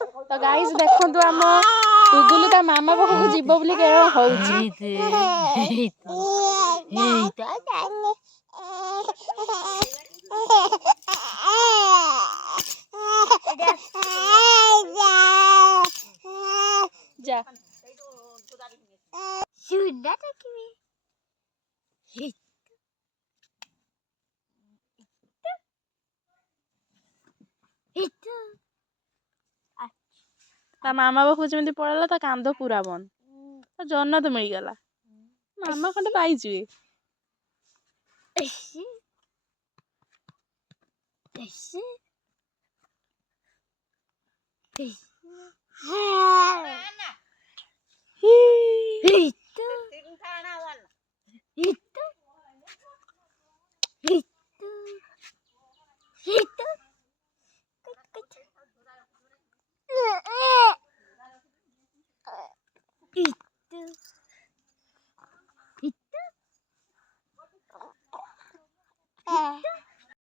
तो गाइस देखंतु आम टुगुलु ता मामा पाखु जीव बोली के होउची जा सुंदर देखिए ता मामा पाखु जेमती पळला ता कांद पूरा बंद ता जन्नत मिल गला मामा खंडे पाइची